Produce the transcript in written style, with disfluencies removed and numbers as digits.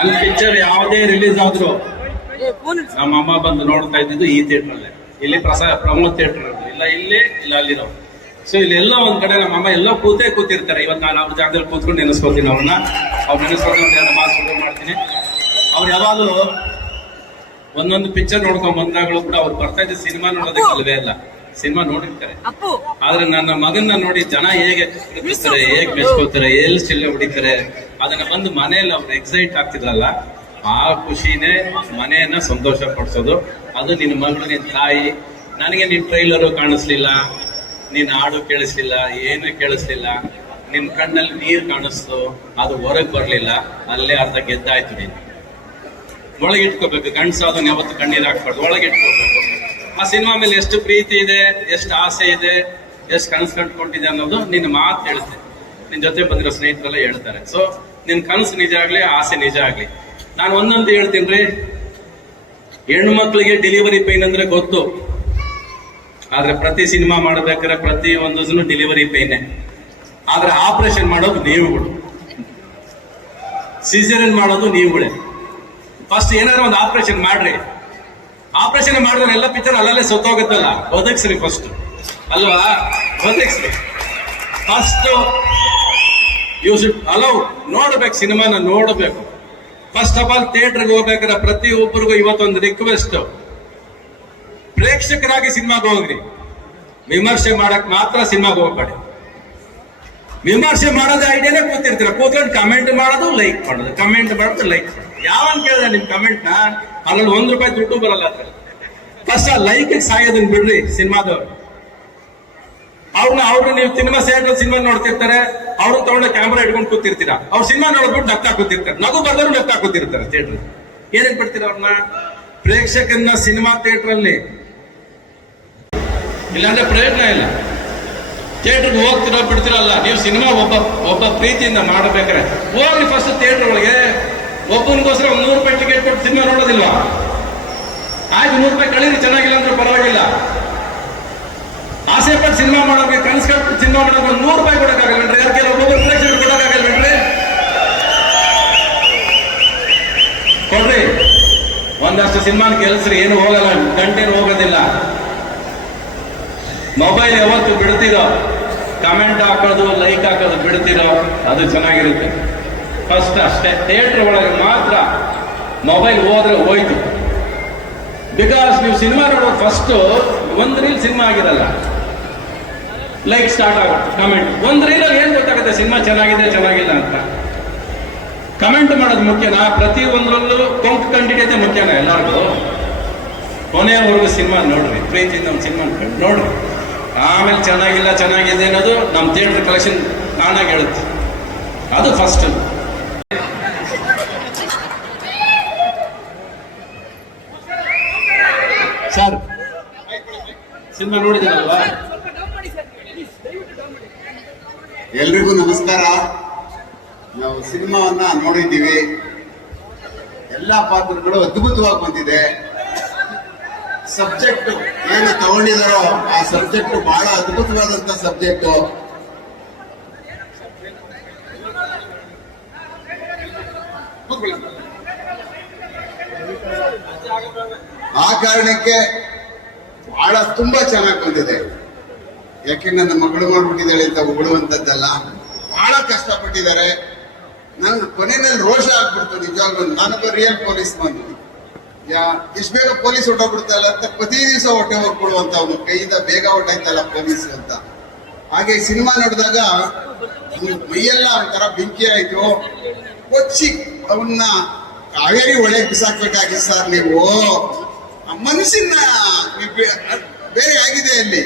ನನ್ನ ಪಿಕ್ಚರ್ ಯಾವುದೇ ರಿಲೀಸ್ ಆದ್ರೂ ನಮ್ಮ ಅಮ್ಮ ಬಂದು ನೋಡ್ತಾ ಇದ್ದಿದ್ದು ಈ ಥಿಯೇಟ್ರಲ್ಲೇ. ಇಲ್ಲಿ ಪ್ರಮೋದ್ ಥಿಯೇಟರ್ ಇಲ್ಲ ಇಲ್ಲಿ ಇಲ್ಲ ಅಲ್ಲಿರೋ. ಸೊ ಇಲ್ಲೆಲ್ಲ ಒಂದ್ ಕಡೆ ನಮ್ಮ ಅಮ್ಮ ಎಲ್ಲ ಕೂತಿರ್ತಾರೆ. ಇವತ್ತು ನಾನು ಅವ್ರ ಜಾಗದಲ್ಲಿ ಕೂತ್ಕೊಂಡು ನೆನೆಸ್ಕೊತೀನಿ ಅವ್ರನ್ನ. ಅವ್ರು ನೆನೆಸ್ಕೊಂಡು ಮಾತು ಮಾಡ್ತೀನಿ. ಅವ್ರು ಯಾವಾಗಲೂ ಒಂದೊಂದು ಪಿಕ್ಚರ್ ನೋಡ್ಕೊಂಡ್ ಬಂದಾಗಲೂ ಕೂಡ ಅವ್ರು ಬರ್ತಾ ಇದ್ದ ಸಿನಿಮಾ ನೋಡೋದಕ್ಕೆ ಅಲ್ವೇ ಅಲ್ಲ, ಸಿನಿಮಾ ನೋಡಿರ್ತಾರೆ. ಆದ್ರೆ ನನ್ನ ಮಗನ್ನ ನೋಡಿ ಜನ ಹೇಗೆ ಪ್ರೀತಿಸ್ತಾರೆ, ಹೇಗೆ ಮೆಚ್ಕೋತಾರೆ, ಎಲ್ಲಿ ಚಿಲ್ಲೆ ಹೊಡಿತಾರೆ, ಅದನ್ನ ಬಂದು ಮನೆಯಲ್ಲಿ ಅವ್ರು ಎಕ್ಸೈಟ್ ಆಗ್ತಿದ್ರಲ್ಲ, ಆ ಖುಷಿನೇ ಮನೆಯನ್ನ ಸಂತೋಷ ಪಡಿಸೋದು. ಅದು ನಿನ್ನ ಮಗಳು, ನಿನ್ನ ತಾಯಿ. ನನಗೆ ನಿನ್ ಟ್ರೈಲರು ಕಾಣಿಸ್ಲಿಲ್ಲ, ನಿನ್ನ ಹಾಡು ಕೇಳಿಸ್ಲಿಲ್ಲ, ಏನೂ ಕೇಳಿಸ್ಲಿಲ್ಲ, ನಿನ್ ಕಣ್ಣಲ್ಲಿ ನೀರು ಕಾಣಿಸ್ತು, ಅದು ಹೊರಗೆ ಬರ್ಲಿಲ್ಲ, ಅಲ್ಲೇ ಅರ್ಧ ಗೆದ್ದಾಯ್ತು. ನೀನು ಒಳಗಿಟ್ಕೋಬೇಕು. ಗಂಡ್ಸಾದನ್ ಯಾವತ್ತು ಕಣ್ಣೀರು ಹಾಕ್ಬಾರ್ದು, ಒಳಗಿಟ್ಕೋಬೇಕು. ಆ ಸಿನಿಮಾ ಮೇಲೆ ಎಷ್ಟು ಪ್ರೀತಿ ಇದೆ, ಎಷ್ಟು ಆಸೆ ಇದೆ, ಎಷ್ಟು ಕನಸು ಕಂಡುಕೊಂಡಿದೆ ಅನ್ನೋದು ನಿನ್ನ ಮಾತು ಹೇಳುತ್ತೆ. ನಿನ್ ಜೊತೆ ಬಂದಿರೋ ಸ್ನೇಹಿತರೆಲ್ಲ ಹೇಳ್ತಾರೆ. ಸೊ ನಿನ್ ಕನಸು ನಿಜ ಆಗ್ಲಿ, ಆಸೆ ನಿಜ ಆಗ್ಲಿ. ನಾನು ಒಂದೊಂದು ಹೇಳ್ತೀನಿ ರೀ, ಹೆಣ್ಣು ಮಕ್ಳಿಗೆ ಡೆಲಿವರಿ ಪೈನ್ ಅಂದ್ರೆ ಗೊತ್ತು. ಆದ್ರೆ ಪ್ರತಿ ಸಿನಿಮಾ ಮಾಡ್ಬೇಕಾದ್ರೆ ಪ್ರತಿ ಒಂದು ಡೆಲಿವರಿ ಪೈನೆ. ಆದ್ರೆ ಆಪರೇಷನ್ ಮಾಡೋದು ನೀವುಗಳು, ಸಿಸೇರಿಯನ್ ಮಾಡೋದು ನೀವುಗಳೇ. ಫಸ್ಟ್ ಏನಾದ್ರು ಒಂದು ಆಪರೇಷನ್ ಮಾಡ್ರಿ. ಆಪರೇಷನ್ ಮಾಡಿದ್ರೆ ಎಲ್ಲ ಪಿಕ್ಚರ್ ಅಲ್ಲಲ್ಲೇ ಸತ್ತೋಗುತ್ತಲ್ಲ, ಒದಗಿಸ್ರಿ ಫಸ್ಟ್ ಅಲ್ವಾ, ಒದಗಿಸ್ರಿ ಫಸ್ಟ್. ಯು ಶುಡ್ ಅಲೌ, ನೋಡ್ಬೇಕು, ಸಿನಿಮಾನ ನೋಡಬೇಕು. ಫಸ್ಟ್ ಆಫ್ ಆಲ್ ಥಿಯೇಟರ್ಗೆ ಹೋಗ್ಬೇಕಾದ್ರೆ ಪ್ರತಿಯೊಬ್ಬರಿಗೂ ಇವತ್ತೊಂದು ರಿಕ್ವೆಸ್ಟ್, ಪ್ರೇಕ್ಷಕರಾಗಿ ಸಿನಿಮಾಗೆ ಹೋಗ್ರಿ. ವಿಮರ್ಶೆ ಮಾಡಕ್ ಮಾತ್ರ ಸಿನಿಮಾಗೆ ಹೋಗ್ಬೇಡಿ. ವಿಮರ್ಶೆ ಮಾಡೋದು ಐಡಿಯಾನೇ ಕೂತಿರ್ತೀರ, ಕೂತ್ಕೊಂಡು ಕಮೆಂಟ್ ಮಾಡೋದು, ಲೈಕ್ ಮಾಡೋದು, ಕಮೆಂಟ್ ಮಾಡೋದು, ಲೈಕ್ ಮಾಡೋದು. ಯಾವನ್ ಕೇಳಿದ ನಿಮ್ ಕಮೆಂಟ್ ನ? ಅದ್ರಲ್ಲಿ ₹1 ದುಡ್ಡು ಬರಲ್ಲ. ಅದ್ರಲ್ಲಿ ಫಸ್ಟ್ ಆ ಲೈಕ್ ಸಾಯೋದನ್ನ ಬಿಡ್ರಿ. ಸಿನಿಮಾದವ್ರು ಅವ್ರನ್ನ ನೀವು ಸಿನಿಮಾ ಸೇರಿದ್ರೆ ಸಿನಿಮಾ ನೋಡ್ತಿರ್ತಾರೆ, ಅವ್ರನ್ನ ತಗೊಂಡ ಕ್ಯಾಮ್ರಾ ಇಟ್ಕೊಂಡು ಕೂತಿರ್ತೀರಾ. ಅವ್ರು ಸಿನಿಮಾ ನೋಡ್ಬಿಟ್ಟು ನಗ್ತಾ ಕೂತಿರ್ತಾರೆ, ನಗು ಬರ್ದವ್ರು ನಗ್ತಾ ಕೂತಿರ್ತಾರೆ ಥಿಯೇಟರ್. ಏನಕ್ಕೆ ಬಿಡ್ತೀರ ಅವ್ರನ್ನ? ಪ್ರೇಕ್ಷಕನ್ನ ಸಿನಿಮಾ ಥಿಯೇಟರ್ ಅಲ್ಲಿ ಇಲ್ಲಾಂದ್ರೆ ಪ್ರಯೋಜನ ಇಲ್ಲ. ಥಿಯೇಟರ್ಗೆ ಹೋಗ್ತಿರೋ ಬಿಡ್ತಿರಲ್ಲ ನೀವು. ಸಿನಿಮಾ ಒಬ್ಬ ಪ್ರೀತಿಯಿಂದ ಮಾಡಬೇಕಾರೆ ಹೋಗ್ರಿ ಫಸ್ಟ್ ಥಿಯೇಟರ್ ಒಳಗೆ. ಒಬ್ಬನಿಗೋಸ್ಕರ ₹100 ಟಿಕೆಟ್ ಕೊಟ್ಟು ಸಿನಿಮಾ ನೋಡೋದಿಲ್ವಾ? ಆಯ್ತು, ₹100 ಕಳೀರಿ, ಚೆನ್ನಾಗಿಲ್ಲ ಅಂದ್ರೆ ಪರವಾಗಿಲ್ಲ. ಆಸೆ ಪಟ್ಟು ಸಿನಿಮಾ ಮಾಡೋಕೆ, ಕನಸು ಕಟ್ಟು ಸಿನಿಮಾ ಮಾಡೋಕೆ ₹100 ಕೊಡೋಕ್ಕಾಗಲ್ವೇನ್ರಿ? ಯಾಕೆ ಒಬ್ಬೊಬ್ಬರು ಪ್ರೇಕ್ಷಕರು ಕೊಡೋಕ್ಕಾಗಲ್ವೇನ್ರಿ? ಕೊಡ್ರಿ. ಒಂದಷ್ಟು ಸಿನಿಮಾನ ಕೆಲಸ್ರಿ, ಏನು ಹೋಗಲ್ಲ, ಗಂಟೆನು ಹೋಗೋದಿಲ್ಲ. ಮೊಬೈಲ್ ಯಾವತ್ತು ಬಿಡ್ತಿರೋ, ಕಮೆಂಟ್ ಹಾಕೋದು, ಲೈಕ್ ಹಾಕೋದು ಬಿಡ್ತಿರೋ, ಅದು ಚೆನ್ನಾಗಿರುತ್ತೆ. ಫಸ್ಟ್ ಅಷ್ಟೇ. ಥಿಯೇಟರ್ ಒಳಗೆ ಮಾತ್ರ ಮೊಬೈಲ್ ಹೋದ್ರೆ ಹೋಯ್ತು. ಬಿಕಾಸ್ ನೀವು ಸಿನಿಮಾ ನೋಡೋದು ಫಸ್ಟ್ ಒಂದು ರೀಲ್ ಸಿನಿಮಾ ಆಗಿರಲ್ಲ, ಲೈಕ್ ಸ್ಟಾರ್ಟ್ ಆಗುತ್ತೆ, ಕಮೆಂಟ್. ಒಂದು ರೀಲಲ್ಲಿ ಏನ್ ಗೊತ್ತಾಗುತ್ತೆ ಸಿನಿಮಾ ಚೆನ್ನಾಗಿದೆ ಚೆನ್ನಾಗಿಲ್ಲ ಅಂತ? ಕಮೆಂಟ್ ಮಾಡೋದು ಮುಖ್ಯನಾ? ಪ್ರತಿ ಒಂದರಲ್ಲೂ ಕೊಂಕು ಕಂಡಿಡಿಯೋದೇ ಮುಖ್ಯನಾ ಎಲ್ಲರಿಗೂ? ಕೊನೆಯವರೆಗೂ ಸಿನಿಮಾ ನೋಡ್ರಿ, ಪ್ರೀತಿಯಿಂದ ನಮ್ಮ ಸಿನಿಮಾ ನೋಡ್ರಿ. ಆಮೇಲೆ ಚೆನ್ನಾಗಿಲ್ಲ ಚೆನ್ನಾಗಿದೆ ಅನ್ನೋದು ನಮ್ಮ ಥಿಯೇಟರ್ ಕಲೆಕ್ಷನ್ ತಾನಾಗಿ ಹೇಳುತ್ತೆ. ಅದು ಫಸ್ಟ್. Sir cinema ನೋಡಿದಿರಲ್ವಾ? ಎಲ್ರಿಗೂ ನಮಸ್ಕಾರ. ನಾವು ಸಿನಿಮಾವನ್ನ ನೋಡಿದ್ದೀವಿ. ಎಲ್ಲಾ ಪಾತ್ರಗಳು ಅದ್ಭುತವಾಗಿ ಬಂದಿದೆ. ಸಬ್ಜೆಕ್ಟ್ ಏನು ತಗೊಂಡಿದಾರೋ ಆ ಸಬ್ಜೆಕ್ಟ್ ಬಹಳ ಅದ್ಭುತವಾದಂತ ಸಬ್ಜೆಕ್ಟ್. ಆ ಕಾರಣಕ್ಕೆ ಬಹಳ ತುಂಬಾ ಚೆನ್ನಾಗಿ ಬಂದಿದೆ. ಯಾಕೆ ನನ್ನ ಮಗಳು ಮಾಡ್ಬಿಟ್ಟಿದ್ದಾಳೆ ಅಂತ ಹೊಗಳುವಂತದ್ದಲ್ಲ, ಬಹಳ ಕಷ್ಟಪಟ್ಟಿದ್ದಾರೆ. ನನ್ ಕೊನೆಯಲ್ಲಿ ರೋಷ ಆಗ್ಬಿಡ್ತು ನಿಜವಾಗ್ಲೂ. ನಾನೊಬ್ಬ ರಿಯಲ್ ಪೊಲೀಸ್ ಬಂದು ಎಷ್ಟು ಬೇಗ ಪೊಲೀಸ್ ಹೊಟ್ಟೋಗ್ಬಿಡ್ತಲ್ಲ ಅಂತ ಪ್ರತಿ ದಿವಸ ಹೊಟ್ಟೆ ಹೋಗ್ಬಿಡುವಂತ ಅವನು ಕೈಯಿಂದ ಬೇಗ ಹೊಟ್ಟೈತಲ್ಲ ಪೊಲೀಸ್ ಅಂತ. ಹಾಗೆ ಸಿನಿಮಾ ನೋಡಿದಾಗ ಮೈಯೆಲ್ಲ ಒಂಥರ ಬೆಂಕಿ ಆಯ್ತು. ಕೊಚ್ಚಿ ಅವನ್ನ ಕಾವೇರಿ ಒಳಗೆ ಬಿಸಾಕ್ಬೇಕಾಗಿ ಸರ್ ನೀವು. ಮನಸ್ಸಿನ ಬೇರೆ ಆಗಿದೆ ಅಲ್ಲಿ.